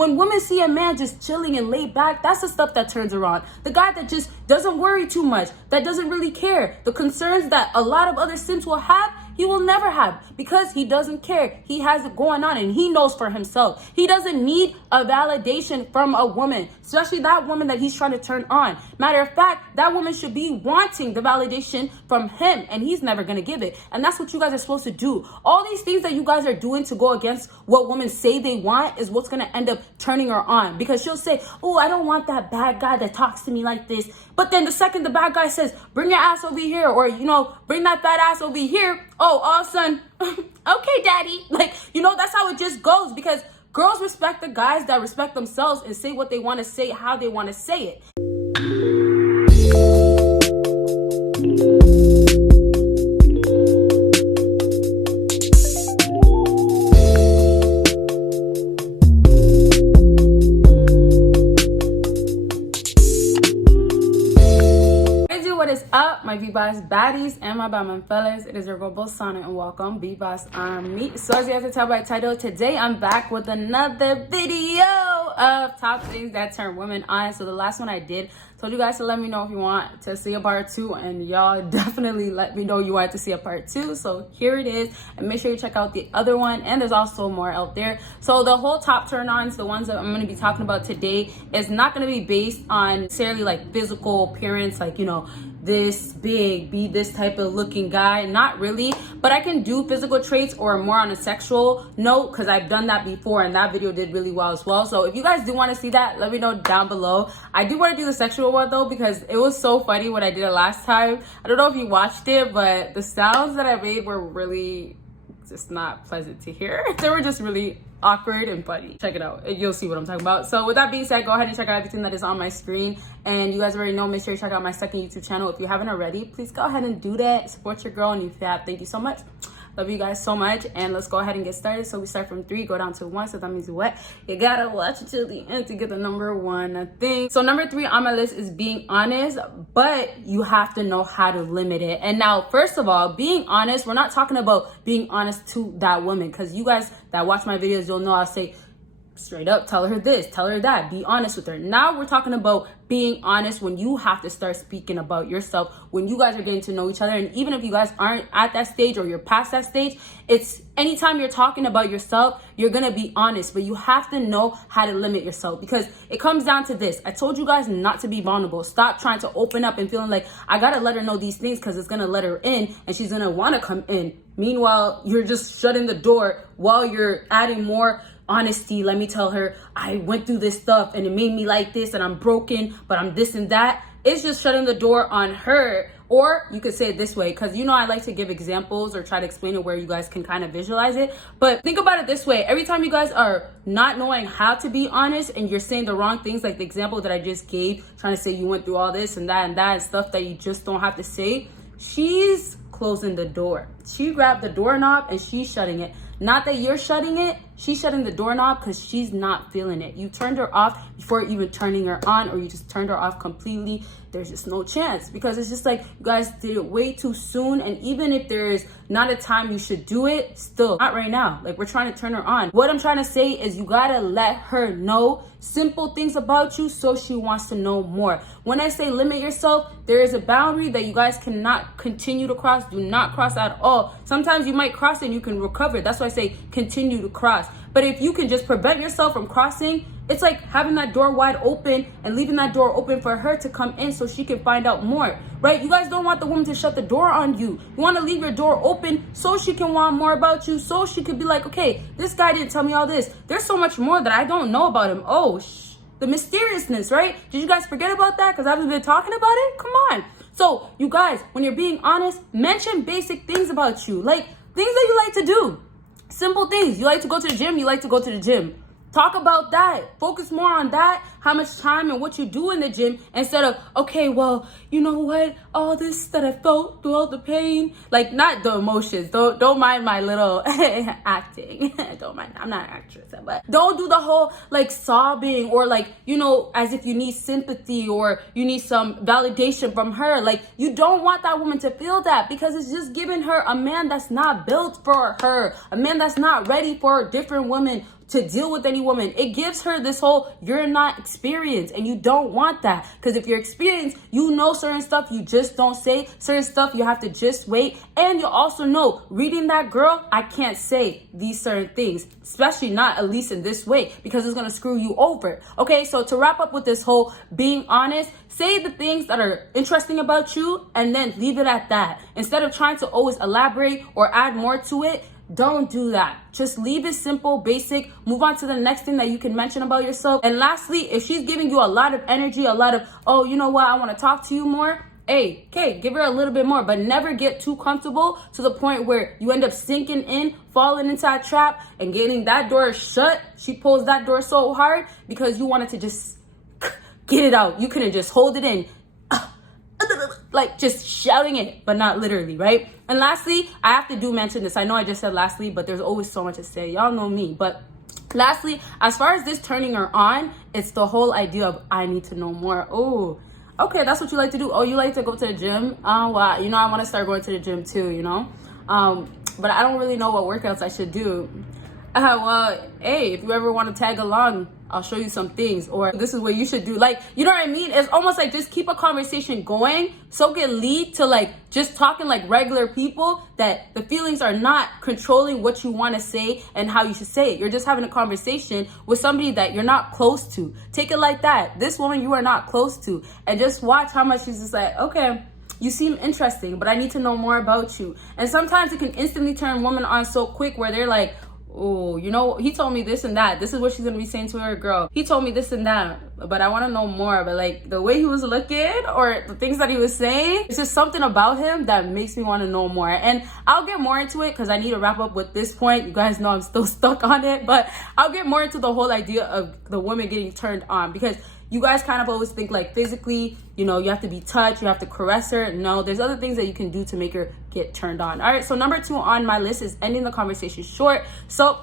When women see a man just chilling and laid back, that's the stuff that turns her on. The guy that just doesn't worry too much, that doesn't really care. The concerns that a lot of other simps will have, he will never have, because he doesn't care. He has it going on and he knows for himself. He doesn't need a validation from a woman, especially that woman that he's trying to turn on. Matter of fact, that woman should be wanting the validation from him, and he's never going to give it. And that's what you guys are supposed to do. All these things that you guys are doing to go against what women say they want is what's going to end up turning her on, because she'll say, oh, I don't want that bad guy that talks to me like this. But then the second the bad guy says, bring your ass over here, or, bring that fat ass over here, oh, all of a sudden, okay, daddy. That's how it just goes, because girls respect the guys that respect themselves and say what they want to say, how they want to say it. Up, my B-Boss baddies and my Batman fellas, it is your girl Bolsana, and welcome B-Boss Army. So as you guys can tell by title, today I'm back with another video of top things that turn women on. So the last one I did told you guys to let me know if you want to see a part 2, and y'all definitely let me know you want to see a part 2. So here it is, and make sure you check out the other one, and there's also more out there. So the whole top turn-ons, the ones that I'm going to be talking about today, is not going to be based on necessarily like physical appearance, like this big, be this type of looking guy, not really. But I can do physical traits or more on a sexual note, because I've done that before and that video did really well as well. So if you guys do want to see that, let me know down below. I do want to do the sexual one though, because it was so funny when I did it last time. I don't know if you watched it, but the sounds that I made were really just not pleasant to hear. They were just really awkward and funny. Check it out, you'll see what I'm talking about. So with that being said, go ahead and check out everything that is on my screen. And you guys already know, make sure you check out my second YouTube channel. If you haven't already, please go ahead and do that. Support your girl, and if you have, thank you so much. Love you guys so much. And let's go ahead and get started. So we start from 3, go down to 1. So that means what? You gotta watch it till the end to get the number 1 thing. So number 3 on my list is being honest, but you have to know how to limit it. And now, first of all, being honest, we're not talking about being honest to that woman, because you guys that watch my videos, you'll know I'll say straight up, tell her this, tell her that, be honest with her. Now we're talking about being honest when you have to start speaking about yourself, when you guys are getting to know each other. And even if you guys aren't at that stage or you're past that stage, it's anytime you're talking about yourself, you're gonna be honest, but you have to know how to limit yourself, because it comes down to this. I told you guys not to be vulnerable. Stop trying to open up and feeling like I gotta let her know these things because it's gonna let her in and she's gonna want to come in. Meanwhile, you're just shutting the door while you're adding more honesty. Let me tell her I went through this stuff and it made me like this, and I'm broken, but I'm this and that. It's just shutting the door on her. Or you could say it this way, because I like to give examples or try to explain it where you guys can kind of visualize it. But think about it this way. Every time you guys are not knowing how to be honest and you're saying the wrong things, like the example that I just gave, trying to say you went through all this and that and stuff that you just don't have to say, she's closing the door. She grabbed the doorknob and she's shutting it. Not that you're shutting it, she's shutting the doorknob because she's not feeling it. You turned her off before even turning her on, or you just turned her off completely. There's just no chance, because it's just like you guys did it way too soon. And even if there is not a time you should do it, still not right now. Like, we're trying to turn her on. What I'm trying to say is you gotta let her know simple things about you so she wants to know more. When I say limit yourself, there is a boundary that you guys cannot continue to cross. Do not cross at all. Sometimes you might cross and you can recover. That's why I say continue to cross. But if you can just prevent yourself from crossing, it's like having that door wide open and leaving that door open for her to come in so she can find out more, right? You guys don't want the woman to shut the door on you. You want to leave your door open so she can want more about you, so she could be like, okay, this guy didn't tell me all this. There's so much more that I don't know about him. Oh, the mysteriousness, right? Did you guys forget about that? Because I haven't been talking about it? Come on. So you guys, when you're being honest, mention basic things about you, like things that you like to do. Simple things. You like to go to the gym, you like to go to the gym. Talk about that. Focus more on that, how much time and what you do in the gym, instead of, okay, well, you know what? All this that I felt through all the pain, like not the emotions. Don't mind my little acting. Don't mind. I'm not an actress, but don't do the whole like sobbing or like, as if you need sympathy or you need some validation from her. Like, you don't want that woman to feel that, because it's just giving her a man that's not built for her, a man that's not ready for different women to deal with any woman. It gives her this whole, you're not experienced, and you don't want that. Because if you're experienced, you know certain stuff you just don't say, certain stuff you have to just wait. And you also know, reading that girl, I can't say these certain things, especially not at least in this way, because it's gonna screw you over. Okay, so to wrap up with this whole being honest, say the things that are interesting about you and then leave it at that. Instead of trying to always elaborate or add more to it, don't do that. Just leave it simple, basic, move on to the next thing that you can mention about yourself. And lastly, if she's giving you a lot of energy, a lot of, oh, you know what, I want to talk to you more, hey, okay, give her a little bit more, but never get too comfortable to the point where you end up sinking in, falling into that trap, and getting that door shut. She pulls that door so hard because you wanted to just get it out. You couldn't just hold it in. Like just shouting it, but not literally, right? And lastly, I have to mention this. I know I just said lastly, but there's always so much to say. Y'all know me. But lastly, as far as this turning her on, it's the whole idea of I need to know more. Oh, okay, that's what you like to do. Oh, you like to go to the gym? Well, you know, I want to start going to the gym too, you know? But I don't really know what workouts I should do. Well, hey, if you ever want to tag along, I'll show you some things, or this is what you should do. Like, you know what I mean? It's almost like just keep a conversation going so it can lead to like just talking like regular people, that the feelings are not controlling what you want to say and how you should say it. You're just having a conversation with somebody that you're not close to. Take it like that. This woman you are not close to, and just watch how much she's just like, okay, you seem interesting, but I need to know more about you. And sometimes it can instantly turn women on so quick where they're like, oh, you know, he told me this and that. This is what she's gonna be saying to her girl. He told me this and that, but I want to know more. But like the way he was looking or the things that he was saying, it's just something about him that makes me want to know more. And I'll get more into it because I need to wrap up with this point. You guys know I'm still stuck on it, but I'll get more into the whole idea of the woman getting turned on, because you guys kind of always think like physically, you know, you have to be touched, you have to caress her. No, there's other things that you can do to make her get turned on. All right, so number 2 on my list is ending the conversation short. So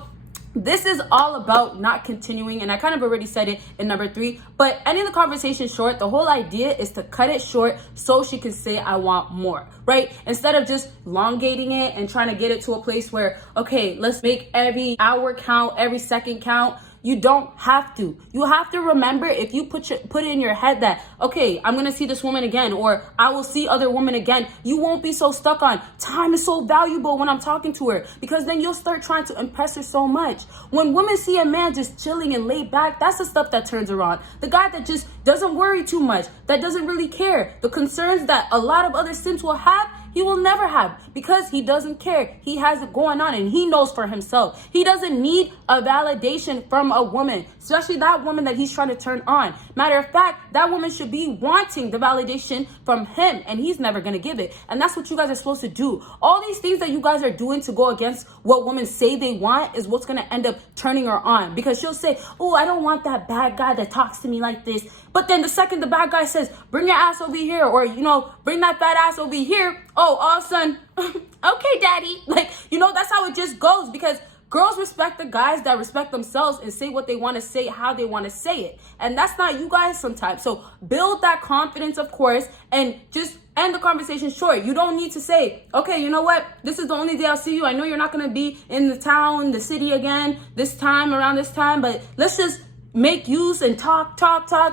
this is all about not continuing, and I kind of already said it in number 3, but ending the conversation short, the whole idea is to cut it short so she can say, I want more, right? Instead of just elongating it and trying to get it to a place where, okay, let's make every hour count, every second count. You don't have to. You have to remember, if you put it in your head that, okay, I'm going to see this woman again, or I will see other women again, you won't be so stuck on time is so valuable when I'm talking to her, because then you'll start trying to impress her so much. When women see a man just chilling and laid back, that's the stuff that turns her on. The guy that just doesn't worry too much, that doesn't really care. The concerns that a lot of other simps will have, he will never have, because he doesn't care. He has it going on and he knows for himself. He doesn't need a validation from a woman, especially that woman that he's trying to turn on. Matter of fact, that woman should be wanting the validation from him, and he's never going to give it. And that's what you guys are supposed to do. All these things that you guys are doing to go against what women say they want is what's going to end up turning her on, because she'll say, oh, I don't want that bad guy that talks to me like this. But then the second the bad guy says, bring your ass over here, or, you know, bring that fat ass over here, oh, all of a sudden, okay, daddy. Like, you know, that's how it just goes, because girls respect the guys that respect themselves and say what they want to say, how they want to say it. And that's not you guys sometimes. So build that confidence, of course, and just end the conversation short. You don't need to say, okay, you know what? This is the only day I'll see you. I know you're not going to be in the town, the city again this time, around this time, but let's just make use and talk,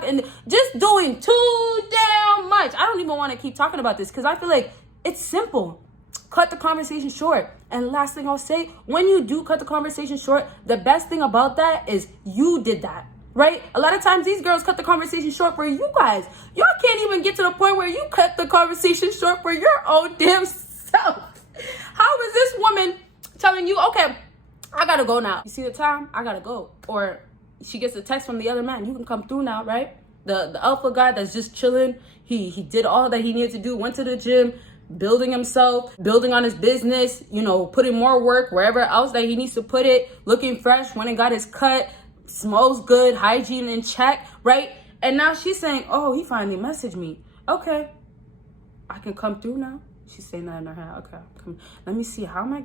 and just doing too damn much. I don't even want to keep talking about this because I feel like it's simple. Cut the conversation short. And last thing I'll say, when you do cut the conversation short, the best thing about that is you did that, right? A lot of times these girls cut the conversation short for you guys. Y'all can't even get to the point where you cut the conversation short for your own damn self. How is this woman telling you, okay, I gotta go now. You see the time? I gotta go. Or she gets a text from the other man, you can come through now, right? The alpha guy that's just chilling, he did all that he needed to do, went to the gym, building himself, building on his business, you know, putting more work wherever else that he needs to put it, looking fresh, went and got his cut, smells good, hygiene in check, right? And now she's saying, oh, he finally messaged me. Okay, I can come through now. She's saying that in her head. Okay, let me see, how am I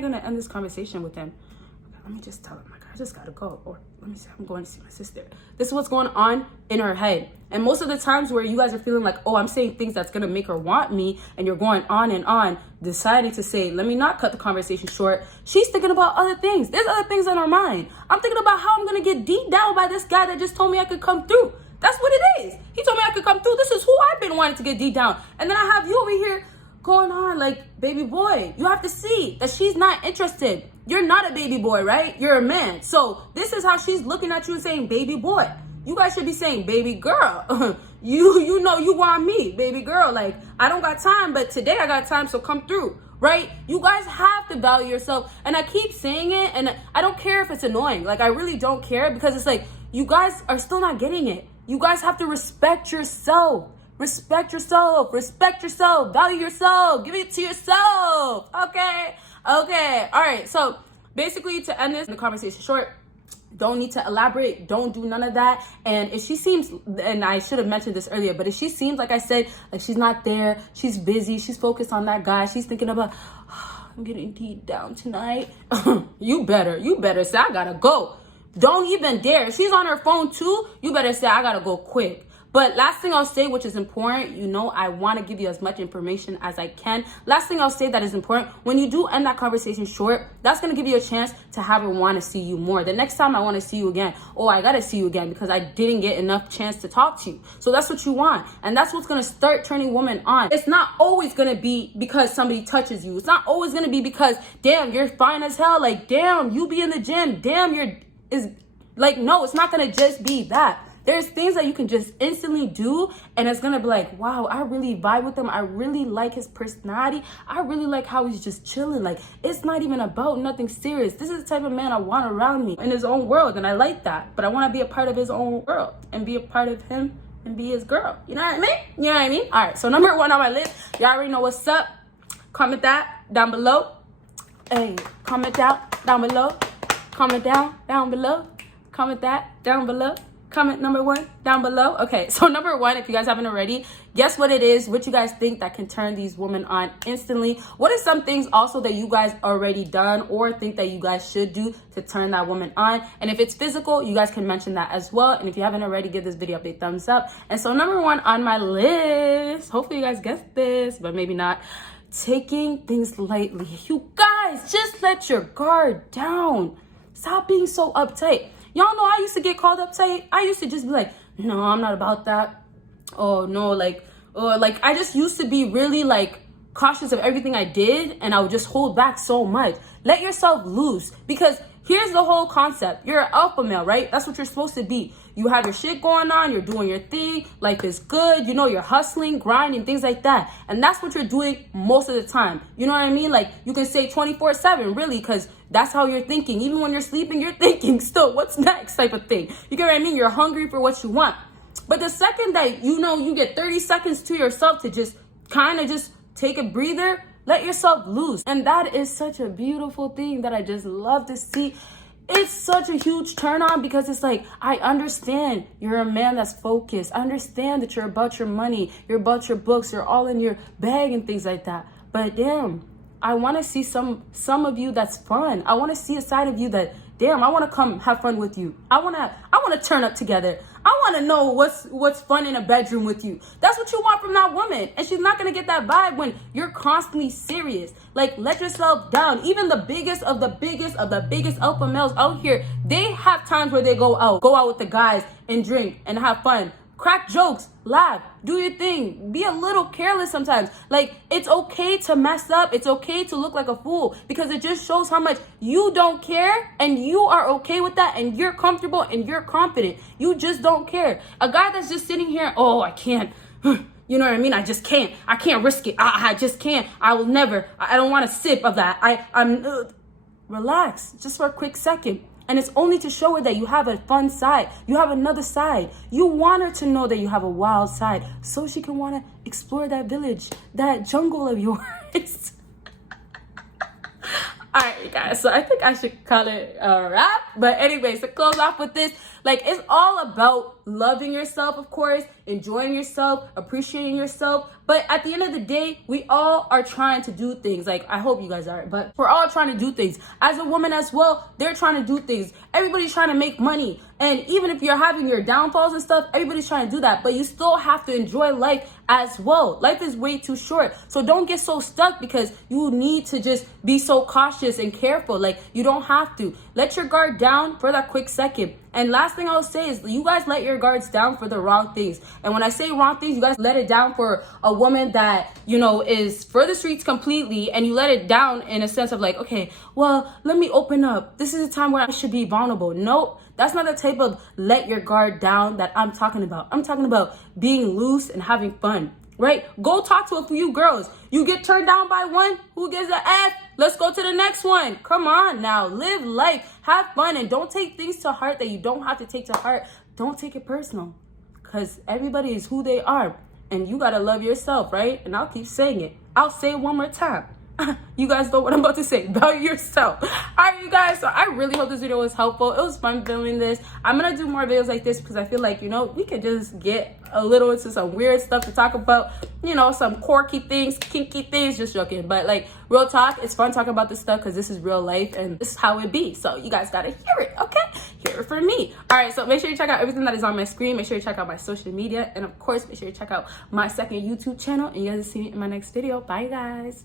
gonna end this conversation with him? Okay, let me just tell him, I got just gotta go. Or let me see, I'm going to see my sister. This is what's going on in her head. And most of the times where you guys are feeling like, oh, I'm saying things that's gonna make her want me, and you're going on and on, deciding to say, let me not cut the conversation short, she's thinking about other things. There's other things on her mind. I'm thinking about how I'm gonna get deep down by this guy that just told me I could come through. That's what it is. He told me I could come through. This is who I've been wanting to get deep down. And then I have you over here going on like, baby boy, you have to see that she's not interested. You're not a baby boy, right? You're a man. So this is how she's looking at you and saying, baby boy. You guys should be saying, baby girl. you know you want me, baby girl. Like, I don't got time, but today I got time, so come through, right? You guys have to value yourself. And I keep saying it, and I don't care if it's annoying. Like, I really don't care, because it's like, you guys are still not getting it. You guys have to respect yourself. Respect yourself. Respect yourself. Value yourself. Give it to yourself. Okay? Okay. All right. So basically, to end the conversation short, don't need to elaborate. Don't do none of that. And if she seems, and I should have mentioned this earlier, but if she seems, like I said, like she's not there, she's busy, she's focused on that guy, she's thinking about, oh, I'm getting deep down tonight. You better say, I gotta go. Don't even dare. If she's on her phone too, you better say, I gotta go quick. But last thing I'll say, which is important, you know, I want to give you as much information as I can. Last thing I'll say that is important, when you do end that conversation short, that's going to give you a chance to have her want to see you more. The next time I want to see you again, oh, I got to see you again because I didn't get enough chance to talk to you. So that's what you want. And that's what's going to start turning women on. It's not always going to be because somebody touches you. It's not always going to be because, damn, you're fine as hell. Like, damn, you be in the gym. Damn, no, it's not going to just be that. There's things that you can just instantly do, and it's gonna be like, wow, I really vibe with him. I really like his personality. I really like how he's just chilling. Like, it's not even about nothing serious. This is the type of man I want around me in his own world, and I like that. But I want to be a part of his own world and be a part of him and be his girl. You know what I mean? You know what I mean? All right, so number 1 on my list, y'all already know what's up. Comment that down below. Hey, comment down below. Comment down below. Comment that down below. Comment number 1 down below. Okay, so number 1, if you guys haven't already, guess what it is, what you guys think that can turn these women on instantly. What are some things also that you guys already done or think that you guys should do to turn that woman on? And if it's physical, you guys can mention that as well. And if you haven't already, give this video a big thumbs up. And so number 1 on my list, hopefully you guys guessed this, but maybe not, taking things lightly. You guys, just let your guard down. Stop being so uptight. Y'all know I used to get called uptight. I used to just be like, no, I'm not about that. Oh, no, I just used to be really, like, cautious of everything I did, and I would just hold back so much. Let yourself loose, because here's the whole concept. You're an alpha male, right? That's what you're supposed to be. You have your shit going on, you're doing your thing, life is good, you know, you're hustling, grinding, things like that. And that's what you're doing most of the time. You know what I mean? Like, you can say 24/7, really, because that's how you're thinking. Even when you're sleeping, you're thinking still, what's next type of thing. You get what I mean? You're hungry for what you want. But the second that, you know, you get 30 seconds to yourself to just kind of just take a breather, let yourself loose. And that is such a beautiful thing that I just love to see. It's such a huge turn on, because it's like, I understand you're a man that's focused. I understand that you're about your money, you're about your books, you're all in your bag and things like that. But damn, I want to see some of you that's fun. I want to see a side of you that, damn, I want to come have fun with you. I want to turn up together. I want to know what's fun in a bedroom with you. That's what you want from that woman. And she's not going to get that vibe when you're constantly serious. Like, let yourself down. Even the biggest of the biggest alpha males out here, they have times where they go out with the guys and drink and have fun. Crack jokes, laugh, do your thing. Be a little careless sometimes. Like, it's okay to mess up. It's okay to look like a fool, because it just shows how much you don't care, and you are okay with that, and you're comfortable and you're confident. You just don't care. A guy that's just sitting here, oh, I can't. You know what I mean? I just can't. I can't risk it. I just can't. I will never. I don't want a sip of that. Relax just for a quick second. And it's only to show her that you have a fun side. You have another side. You want her to know that you have a wild side, so she can want to explore that village, that jungle of yours. All right, you guys. So I think I should call it a wrap. But anyways, to close off with this, like, it's all about loving yourself, of course, enjoying yourself, appreciating yourself. But at the end of the day, we all are trying to do things. Like, I hope you guys are, but we're all trying to do things. As a woman as well, they're trying to do things. Everybody's trying to make money. And even if you're having your downfalls and stuff, everybody's trying to do that. But you still have to enjoy life as well. Life is way too short. So don't get so stuck because you need to just be so cautious and careful. Like, you don't have to. Let your guard down for that quick second. And last thing I'll say is you guys let your guards down for the wrong things. And when I say wrong things, you guys let it down for a woman that, you know, is for the streets completely. And you let it down in a sense of like, okay, well, let me open up. This is a time where I should be vulnerable. Nope. That's not the type of let your guard down that I'm talking about. I'm talking about being loose and having fun, right? Go talk to a few girls. You get turned down by one, who gives a F? Let's go to the next one. Come on now, live life, have fun, and don't take things to heart that you don't have to take to heart. Don't take it personal, because everybody is who they are, and you gotta love yourself, right? And I'll keep saying it. I'll say it one more time. You guys know what I'm about to say about yourself. All right, you guys, so I really hope this video was helpful. It was fun filming this. I'm gonna do more videos like this because I feel like, you know, we could just get a little into some weird stuff to talk about, you know, some quirky things, kinky things, just joking. But like, real talk, it's fun talking about this stuff because this is real life and this is how it be. So you guys gotta hear it, okay? Hear it from me. All right, so make sure you check out everything that is on my screen. Make sure you check out my social media, and of course, make sure you check out my second YouTube channel, and you guys will see me in my next video. Bye, guys.